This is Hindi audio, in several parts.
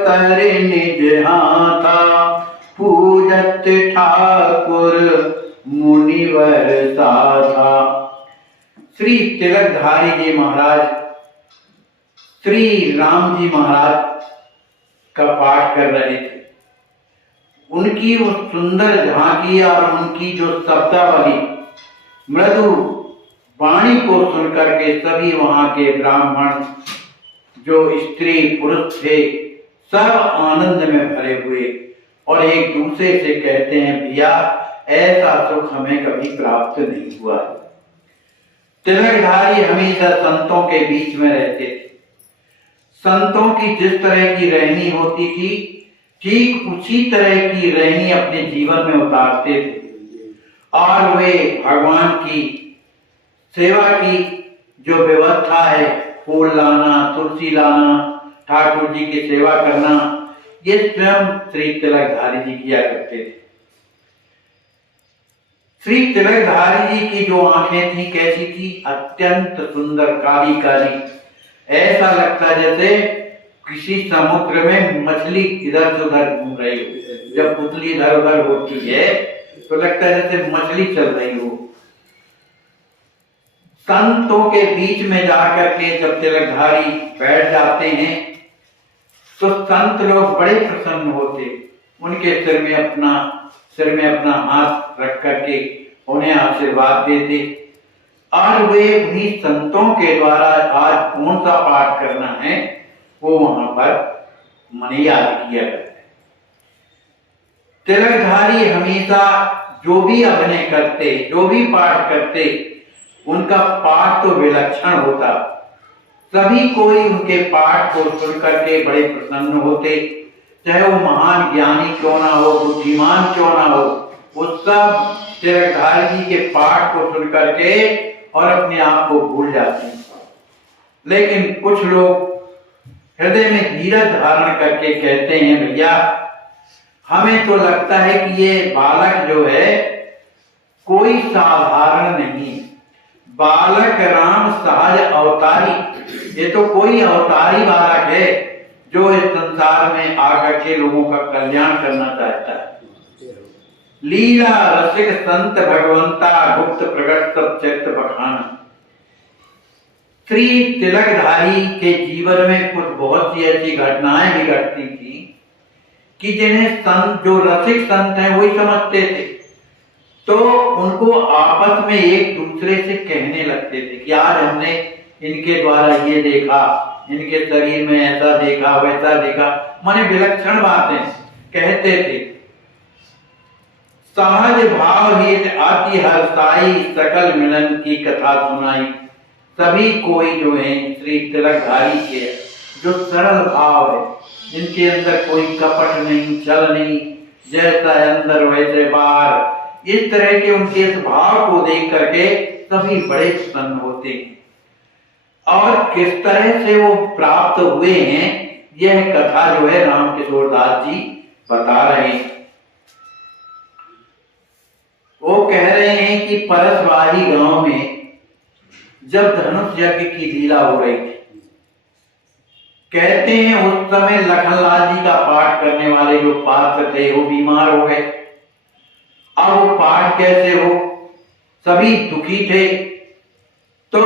करे निज हाथा पूजत ठाकुर मुनिवर साधा। श्री तिलकधारी जी महाराज श्री राम जी महाराज का पाठ कर रहे थे। उनकी वो सुंदर झांकी और उनकी जो शब्दावली मृदु वाणी को सुनकर के सभी वहां के ब्राह्मण जो स्त्री पुरुष थे सब आनंद में भरे हुए और एक दूसरे से कहते हैं, भैया ऐसा सुख हमें कभी प्राप्त नहीं हुआ। तिलकधारी हमेशा संतों के बीच में रहते थे। संतों की जिस तरह की रहनी होती थी ठीक उसी तरह की रहनी अपने जीवन में उतारते थे और वे भगवान की सेवा की जो व्यवस्था है, फूल लाना, तुलसी लाना, ठाकुर जी की सेवा करना, ये स्वयं श्री तिलकधारी जी किया करते थे। श्री तिलकधारी जी की जो आंखें थी कैसी थी, अत्यंत सुंदर, काली काली, ऐसा लगता जैसे किसी समुद्र में मछली इधर से उधर घूम रही हो। जब पुतली इधर उधर होती है तो लगता है जैसे मछली चल रही हो। संतों के बीच में जाकर के जब तिलकधारी बैठ जाते हैं तो संत लोग बड़े प्रसन्न होते, उनके सिर में अपना हाथ रख करके उन्हें आशीर्वाद देते और वे उन्हीं संतों के द्वारा आज कौन सा पाठ करना है वो वहां पर मन याद किया करते। तिलकधारी हमेशा जो भी अभिनय करते, जो भी पाठ करते, उनका पाठ तो विलक्षण होता। सभी कोई उनके पाठ को सुन करके बड़े प्रसन्न होते, चाहे वो महान ज्ञानी क्यों ना हो, बुद्धिमान क्यों ना हो, वो सब तिलकधारी जी के पाठ को सुन करके और अपने आप को भूल जाते हैं। लेकिन कुछ लोग हृदय में धीरज धारण करके कहते हैं, भैया हमें तो लगता है कि ये बालक जो है कोई साधारण नहीं, बालक राम सहज अवतारी, ये तो कोई अवतारी बालक है जो इस संसार में आकर के लोगों का कल्याण करना चाहता है। लीला रसिक संत भगवंता गुप्त प्रकट सब चरित्र बखाना। श्री तिलकधारी के जीवन में कुछ बहुत सी ऐसी घटनाएं भी घटती थी कि जिन्हें संत, जो रसिक संत हैं वही समझते थे, तो उनको आपस में एक दूसरे से कहने लगते थे कि आज हमने इनके द्वारा ये देखा, इनके शरीर में ऐसा देखा, वैसा देखा, माने विलक्षण बातें कहते थे। सहज भाव हित अति हर्षाई सकल मिलन की कथा सुनाई। सभी कोई जो है श्री तिलकधारी के जो सरल भाव है, जिनके अंदर कोई कपट नहीं, छल नहीं, जैसा अंदर वैसे बाहर, इस तरह के उनके इस भाव को देख करके सभी बड़े प्रसन्न होते हैं। और किस तरह से वो प्राप्त हुए हैं यह कथा जो है राम किशोर दास जी बता रहे हैं। वो कह रहे हैं कि परसवाही गांव में जब धनुष यज्ञ की लीला हो रही थी, कहते हैं उस समय लखनलाल जी का पाठ करने वाले जो पात्र थे वो बीमार हो गए। अब वो पाठ कैसे हो, सभी दुखी थे। तो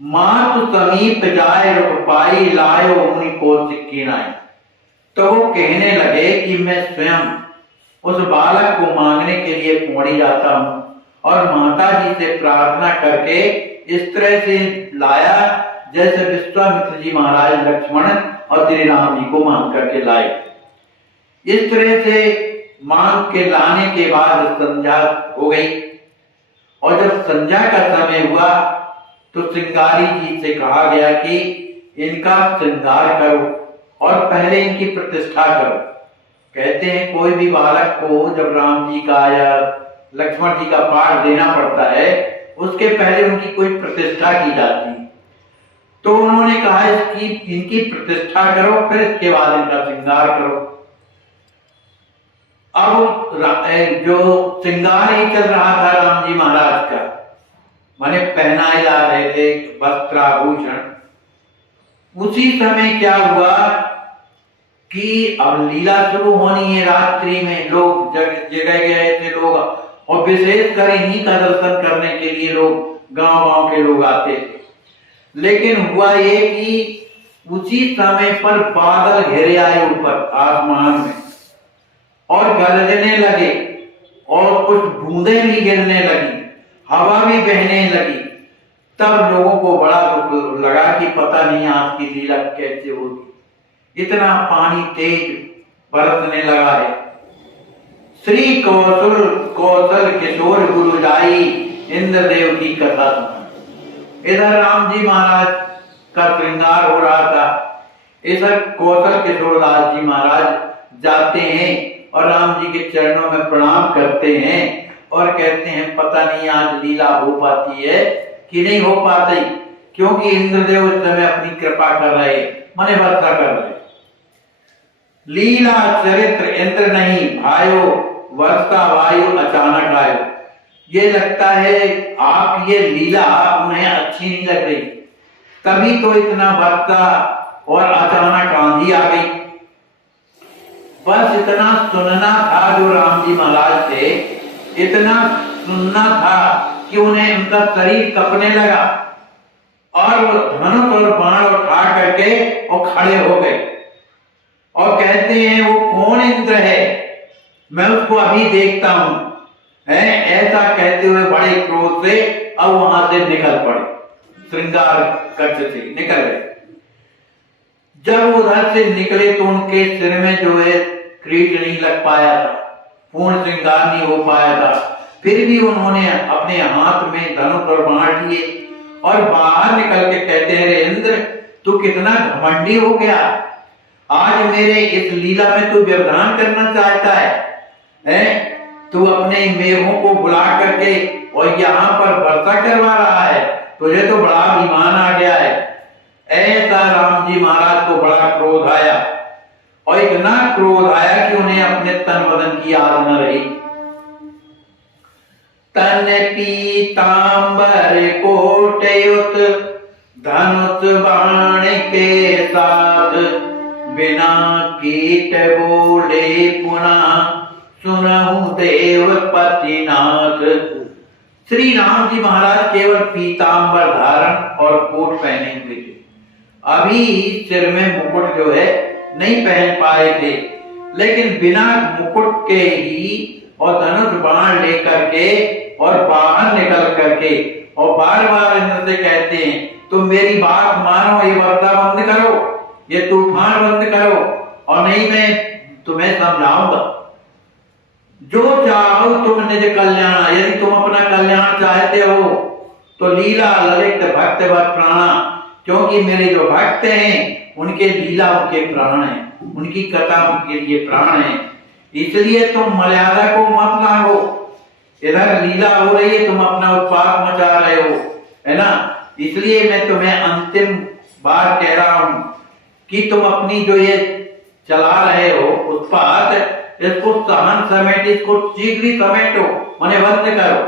मातु समीप जाए रुपाई लायो मुनि को सिक्किनाई। तो वो कहने लगे कि मैं स्वयं उस बालक को मांगने के लिए पौड़ी जाता हूं और माता जी से प्रार्थना करके इस तरह से लाया जैसे विश्वामित्र जी महाराज लक्ष्मण और श्री राम जी को मांग करके लाए। इस तरह से मांग के लाने के बाद संध्या हो गई और जब संध्या का समय हुआ तो श्रृंगारी जी से कहा गया कि इनका श्रृंगार करो और पहले इनकी प्रतिष्ठा करो। कहते हैं कोई भी बालक को जब राम जी का या लक्ष्मण जी का पाठ देना पड़ता है उसके पहले उनकी कोई प्रतिष्ठा की जाती है। तो उन्होंने कहा इनकी प्रतिष्ठा करो, फिर इसके बाद इनका श्रृंगार करो। अब जो श्रृंगार ही चल रहा था राम जी महाराज का, माने पहनाए जा रहे थे वस्त्राभूषण, उसी समय क्या हुआ कि अब लीला शुरू होनी है। रात्रि में लोग जगह गए थे लोग, और विशेषकर इन्हीं का दर्शन करने के लिए लोग गांव-गांव के लोग आते थे। लेकिन हुआ ये कि उसी समय पर बादल घिरे आए ऊपर आसमान में और गरजने लगे और कुछ बूंदें भी गिरने लगी, हवा भी बहने लगी। तब लोगों को बड़ा दुख लगा कि पता नहीं आज की लीला कैसे होगी, इतना पानी तेज बरसने लगा है। श्री कौशल किशोर गुरु जाई, इंद्रदेव की कथा सुना। इधर राम जी महाराज का श्रृंगार हो रहा था, इधर कौशल किशोर दास जी महाराज जाते हैं और राम जी के चरणों में प्रणाम करते हैं और कहते हैं पता नहीं आज लीला हो पाती है कि नहीं हो पाती, क्योंकि इंद्रदेव उस समय अपनी कृपा कर रहे, मने वर्षा कर रहे। लीला चरित्र इंद्र नहीं भायो, वर्षा वायु अचानक आयो। ये लगता है आप ये लीला उन्हें अच्छी नहीं लग रही, तभी तो इतना वर्षा और अचानक आंधी आ गई। बस इतना सुनना था जो राम जी महाराज थे, इतना सुनना था कि उन्हें उनका शरीर कपने लगा और वो धनुष और बाण उठा करके और खड़े हो गए और कहते हैं वो कौन इंद्र है, मैं उसको अभी देखता हूं, है ऐसा कहते हुए बड़े क्रोध से अब वहां से निकल पड़े, श्रृंगार कक्ष से निकल गए। जब उधर से निकले तो उनके सिर में जो है क्रीट नहीं लग पाया था, पूर्ण श्रृंगार नहीं हो पाया था। फिर भी उन्होंने अपने हाथ में धनुष और बाण लिए और बाहर निकल के कहते हैं रे इंद्र तू कितना घमंडी हो गया, आज मेरे इस लीला में तू व्यवधान करना चाहता है? तू अपने मेघों को बुला करके और यहाँ पर वर्षा करवा रहा है, तुझे तो बड़ा अभिमान आ गया है। ऐसा राम जी महाराज को बड़ा क्रोध आया और इतना क्रोध आया कि उन्हें अपने तन बदन की याद न रही। तन पीतांबर कोटयुत धनुष बाण के साथ, बिना कीट बोले पुनः सुनहु देव पतिनाथ। श्री राम जी महाराज केवल पीतांबर धारण और कोट पहने हुए थे, अभी सिर में मुकुट जो है नहीं पहन पाए थे, लेकिन बिना मुकुट के ही और धनुष बाण लेकर के और बाहर निकल करके और बार बार इंद्र से कहते हैं तुम मेरी बात मानो, ये वर्षा बंद करो, ये तूफान बंद करो, और नहीं मैं तुम्हें समझाऊंगा। जो चाहो तुम निज कल्याण, यदि तुम अपना कल्याण चाहते हो तो लीला ललित भक्त भक्त प्राणा, क्योंकि मेरे जो भक्त हैं उनके लीला उनके प्राण हैं, उनकी कथा उनके लिए प्राण है। इसलिए तुम मर्यादा को मत लांघो, इधर लीला हो रही है तुम अपना उत्पात मचा रहे हो, है ना। इसलिए मैं तुम्हें अंतिम बार कह रहा हूं कि तुम अपनी जो ये चला रहे हो उत्पात, इसको सहन समेट, इसको शीघ्र ही समेटो, मने बंद करो।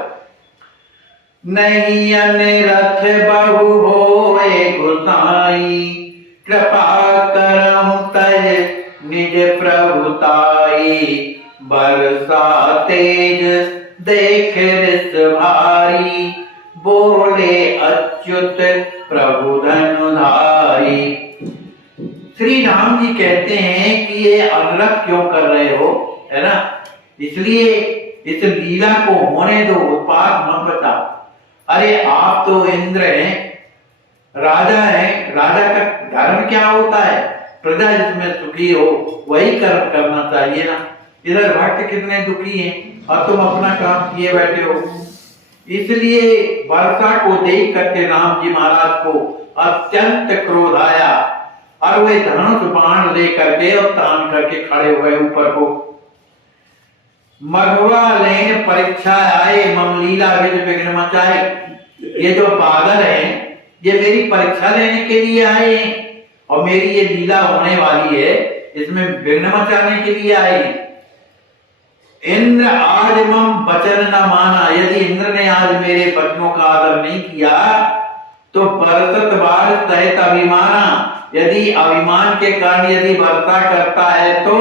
नहीं अनिरथ बहु होए गुसाई, कृपा करहु तज निज प्रभुताई, बरसा तेज देख रिस भारी, बोले अच्युत प्रभु धनुधारी। श्री राम जी कहते हैं कि ये अनर्थ क्यों कर रहे हो, है ना, इसलिए इस लीला को होने दो, उत्पात मत बताओ। अरे आप तो इंद्र हैं, राजा हैं, राजा का धर्म क्या होता है, प्रजा जिसमें सुखी हो वही कर्म करना चाहिए ना। इधर भक्त कितने दुखी हैं और तुम अपना काम किए बैठे हो। इसलिए वर्षा को देख करके राम जी महाराज को अत्यंत क्रोध आया और वे धनुष बाण लेकर के और तान करके खड़े हुए ऊपर को। मघवा लेन परीक्षा आए, मम लीला विज विघ्न मचाए। ये जो बादल हैं ये मेरी परीक्षा लेने के लिए आए हैं और मेरी ये लीला होने वाली है इसमें विघ्न मचाने के लिए आए हैं। इंद्र आज मम वचन न माना, यदि इंद्र ने आज मेरे वचनों का आदर नहीं किया तो बरसत बार सहित अभिमाना, यदि अभिमान के कारण यदि वर्षा करता है तो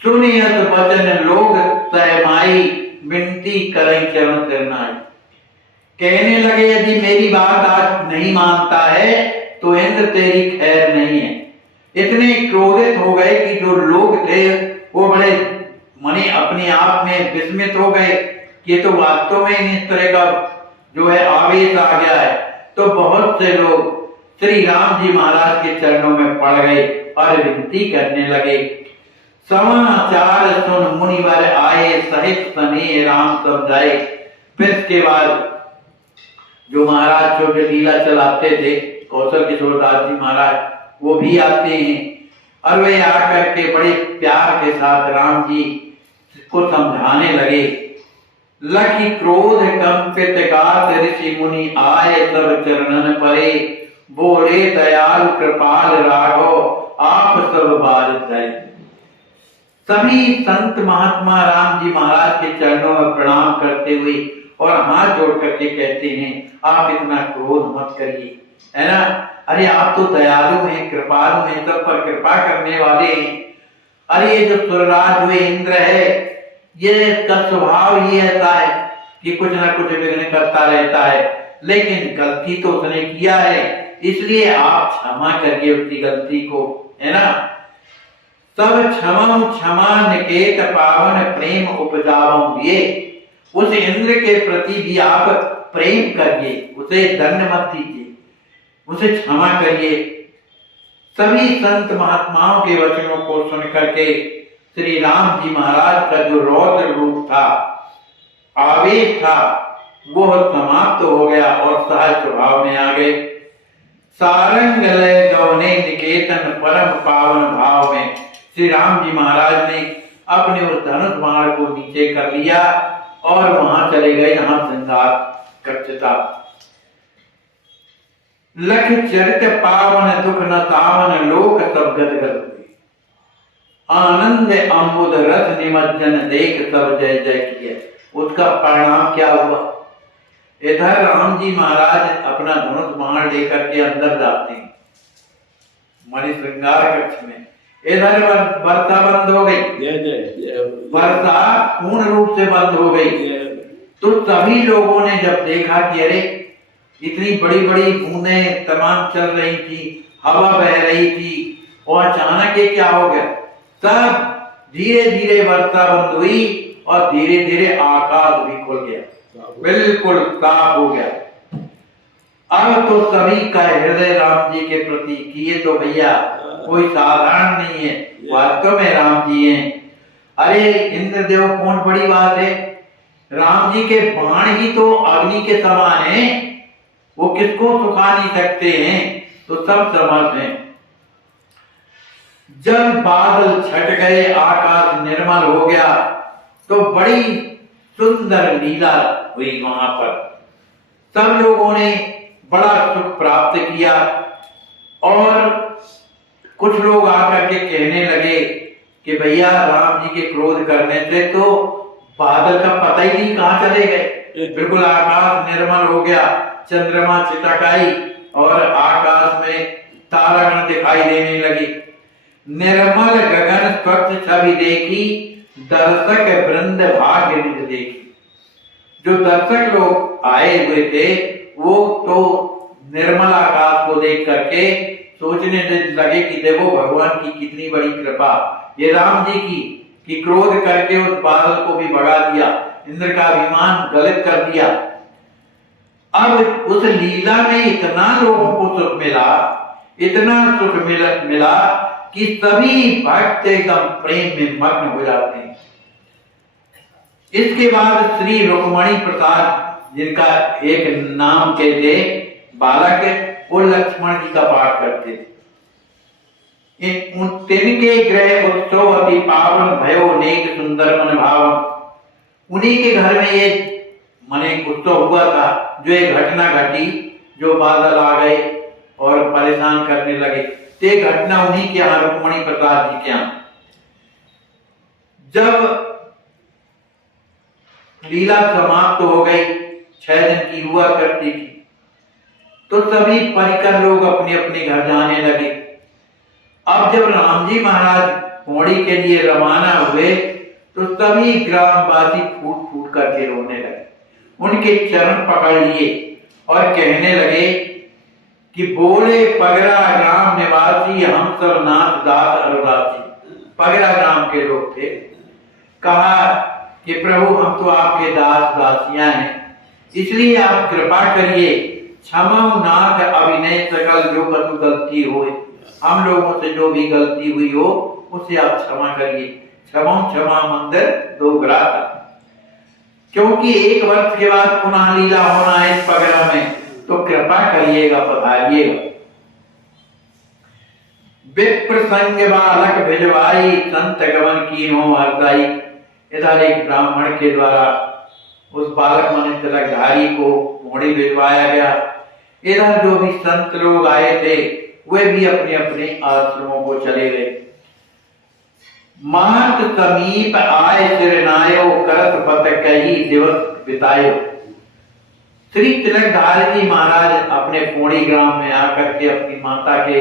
सुनियत वचन लोग सहमाई, विनती करें चरण चरनाई। कहने लगे यदि मेरी बात आज नहीं मानता है तो इंद्र तेरी खैर नहीं है। इतने क्रोधित हो गए कि जो लोग थे वो बड़े मने अपने आप में विस्मित हो गए कि ये तो वास्तव में इस तरह का जो है आवेश आ गया है। तो बहुत से लोग श्री राम जी महाराज के चरणों में पड़ गए और विनती करने लगे। समाचार सुन मुनिवर आए, सहित स्नेह राम समझाए। फिर इसके बाद जो महाराज छोटे लीला चलाते थे कौशल किशोर दास जी महाराज, वो भी आते हैं और वे आकर के बड़े प्यार के साथ राम जी को समझाने लगे। लखी क्रोध कंपित गात ऋषि मुनि आए, सब चरणन परे बोले दयाल कृपाल राघव आप सब बार है। सभी संत महात्मा राम जी महाराज के चरणों में प्रणाम करते हुए और हाथ जोड़ करके कहते हैं आप इतना क्रोध मत करिए, है ना। अरे आप तो दयालु हैं, कृपालु हैं, सब पर कृपा करने वाले हैं। अरे ये जो सुरराज हुए इंद्र है, ये इसका स्वभाव ये ऐसा है कि कुछ ना कुछ विघ्न करता रहता है, लेकिन गलती तो उसने किया है, इसलिए आप क्षमा करिए उसकी गलती को, है ना। सब क्षमम क्षमा निकेत पावन प्रेम उपजावम, ये उस इंद्र के प्रति भी आप प्रेम करिए, उसे दंड मत दीजिए, उसे क्षमा करिए। सभी संत महात्माओं के वचनों को सुन करके श्री राम जी महाराज का जो रौद्र रूप था, आवेश था, वो समाप्त हो गया और सहज स्वभाव में आ गए। सारंग लय गवने निकेतन परम पावन भाव में श्री राम जी महाराज ने अपने उस धनुष बाण को नीचे कर लिया और वहां चले गए जहां संसार कच्छ था। लख चरित पावन दुख न तावन, लोक सब गदगद हुए। आनंद अम्बुद रस निमज्जन, देख सब जय जय किया। उसका परिणाम क्या हुआ? इधर राम जी महाराज अपना धनुष बाण लेकर के अंदर जाते हैं मणि श्रृंगार कक्ष में, इधर वर्षा बंद हो गई, वर्षा पूर्ण रूप से बंद हो गई। तो सभी लोगों ने जब देखा कि अरे इतनी बड़ी बड़ी बूंदें तमाम चल रही थी, हवा बह रही थी और अचानक ये क्या हो गया, सब धीरे धीरे वर्षा बंद हुई और धीरे धीरे आकाश भी खुल गया, बिल्कुल साफ हो गया। अब तो सभी का हृदय राम जी के प्रति कि ये तो भैया कोई साधारण नहीं है, वास्तव में राम जी हैं। अरे इंद्रदेव कौन बड़ी बात है, राम जी के बाण ही तो अग्नि के समान है, वो किसको सुखा नहीं सकते हैं, तो सब समर्थ हैं। जब बादल छट गए, आकाश निर्मल हो गया, तो बड़ी सुंदर लीला हुई वहां पर। सब लोगों ने बड़ा सुख प्राप्त किया और कुछ लोग आकर के कहने लगे कि भैया राम जी के क्रोध करने से तो बादल का पता ही नहीं कहां चले गए, बिल्कुल आकाश निर्मल हो गया, चंद्रमा चिटक आई और आकाश में तारागण दिखाई देने लगी। निर्मल गगन स्वच्छ छवि देखी, दर्शक वृंद भाग्य निज देखी। जो दर्शक लोग आए हुए थे वो तो निर्मल आकाश को देख करके सोचने लगे कि देखो भगवान की कितनी बड़ी कृपा, ये राम जी की कि क्रोध करके उस बादल को भी भगा दिया, इंद्र का अभिमान गलत कर दिया। अब उस लीला में इतना लोगों को सुख मिला, इतना सुख मिला कि सभी भक्त एकदम प्रेम में मग्न हो जाते हैं। इसके बाद श्री रुक्मणी प्रसाद, जिनका एक नाम के थे बालक, वो लक्ष्मण जी का पाठ करते थे। तिनके ग्रह उत्सव अति पावन भयो, नेक सुंदर मन भावन। उन्हीं के घर में ये मने उत्सव हुआ था, जो एक घटना घटी, जो बादल आ गए और परेशान करने लगे। ते घटना उन्हीं के यहाँ रुक्मणी प्रसाद जी के यहाँ। जब लीला समाप्त हो गई, 6 दिन की हुआ करती थी, तो सभी परिकर लोग अपने अपने घर जाने लगे। अब जब राम जी महाराज पौड़ी के लिए रवाना हुए तो सभी ग्रामवासी फूट फूट करके रोने लगे, उनके चरण पकड़ लिए और कहने लगे कि बोले पगरा ग्राम निवासी हम सब नाथ दास अरुणासी। पगरा ग्राम के लोग थे। कहा कि प्रभु हम तो आपके दास दासियां हैं, इसलिए आप कृपा करिए, क्षमा नाथ अभिनय सकल जो कछु गलती हो, हम लोगों से जो भी गलती हुई हो उसे आप क्षमा करिए। क्षमा क्षमा मंदिर दो ग्रात, क्योंकि 1 वर्ष के बाद पुनः लीला होना है इस पगड़ा में, तो कृपा करिएगा, पधारिएगा। विप्र संग बालक भिजवाई संत गमन कीन्हो हरदाई। इधर एक ब्राह्मण के द्वारा उस बालक माने तिलकधारी को मोड़ी भिजवाया गया। इधर जो भी संत लोग आए थे वे भी अपने अपने आश्रमों को चले गए। मात समीप आय सिरनायो करत पत कही दिवस बितायो। श्री तिलकधारी जी महाराज अपने पौड़ी ग्राम में आकर के अपनी माता के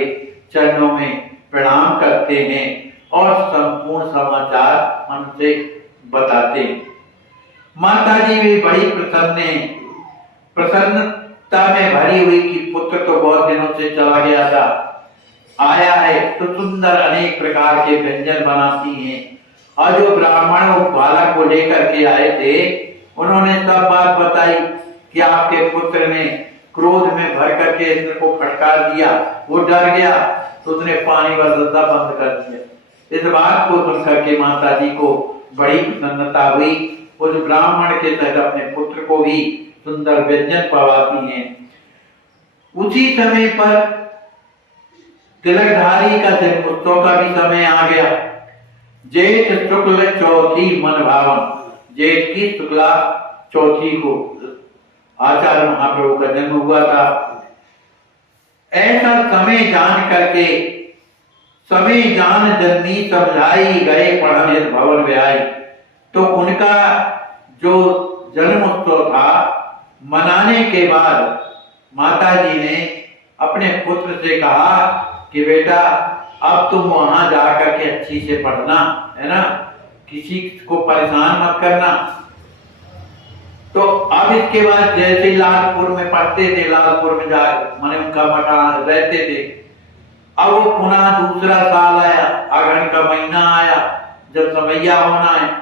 चरणों में प्रणाम करते हैं और संपूर्ण समाचार हमसे बताते हैं। माता जी भी बड़ी प्रसन्नता में भरी हुई कि पुत्र तो बहुत दिनों से चला गया था, आया है तो सुंदर अनेक प्रकार के व्यंजन बनाती हैं। और जो ब्राह्मण वो बालक को लेकर के आए थे उन्होंने सब बात बताई कि आपके पुत्र ने क्रोध में भर करके इंद्र को फटकार दिया, वो डर गया तो उसने पानी बरसना बंद कर दिया। इस बात को सुनकर के माता जी को बड़ी प्रसन्नता हुई। उस ब्राह्मण के तहत अपने पुत्र को भी सुंदर व्यंजन पवाती हैं। उसी समय पर तिलकधारी का जन्मोत्सव का भी समय आ गया। जेठ शुक्ल चौथी मन भावन, जेठ की शुक्ला चौथी को आचार्य महाप्रभु का जन्म हुआ था। ऐसा समय जान करके समय जान जननी समझाई गए पढ़न इस भवन में आई। तो उनका जो जन्मोत्सव था मनाने के बाद माता जी ने अपने पुत्र से कहा कि बेटा अब तुम वहां जाकर के अच्छी से पढ़ना है ना, किसी को परेशान मत करना। तो अब इसके बाद जैसे लालपुर में पढ़ते थे, लालपुर में जा माने उनका मकान रहते थे। अब वो पुनः दूसरा साल आया, अगहन का महीना आया, जब समैया होना है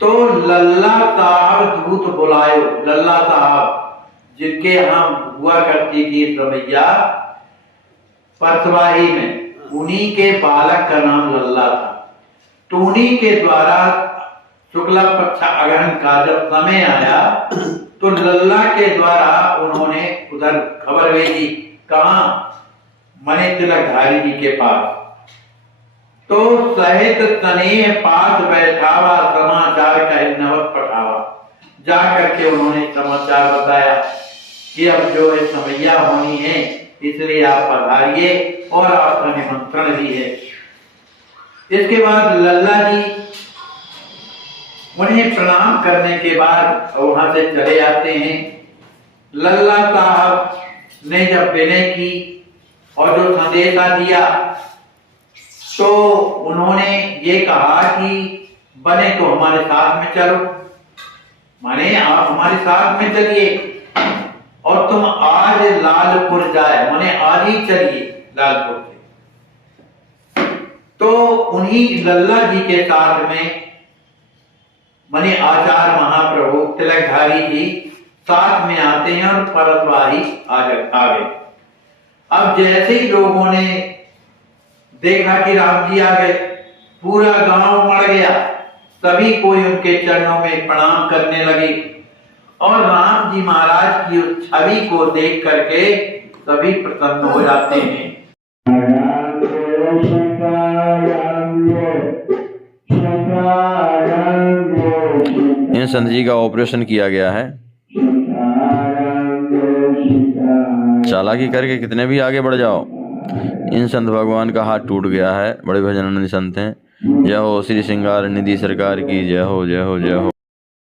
तो लल्ला साहब दूत बुलायो। लल्ला साहब जिनके यहाँ हुआ करती थी समैया परसवाही में, उन्हीं के बालक का नाम लल्ला था। तो उन्हीं के द्वारा शुक्ला पक्ष अगहन का जब समय आया तो लल्ला के द्वारा उन्होंने उधर खबर भेजी। कहाँ? मने तिलकधारी जी के पास। तो सहित स्नेह पास बैठावा, समाचार कहे नवत पठावा। जा करके उन्होंने समाचार बताया कि अब जो है समैया होनी है, इसलिए आप पधारिए और आपका निमंत्रण भी है। इसके बाद लल्ला जी उन्हें प्रणाम करने के बाद वहां से चले आते हैं। लल्ला साहब ने जब विनय की और जो संदेशा दिया तो उन्होंने ये कहा कि बने तो हमारे साथ में चलो, माने आप हमारे साथ में चलिए और तुम आज लालपुर जाए, माने आज ही चलिए लालपुर से। तो उन्हीं लल्ला जी के साथ में माने आचार्य महाप्रभु तिलकधारी जी साथ में आते हैं और परसवाही आ गए। अब जैसे ही लोगों ने देखा कि राम जी आ गए, पूरा गांव मर गया, सभी कोई उनके चरणों में प्रणाम करने लगे और राम जी महाराज की उस छवि को देख करके सभी प्रसन्न हो जाते हैं। इन संत जी का ऑपरेशन किया गया है। चालाकी करके कितने भी आगे बढ़ जाओ, इन संत भगवान का हाथ टूट गया है। बड़े भजनानंदी संत हैं। जय हो श्री श्रृंगार निधि सरकार की, जय हो जय हो जय हो।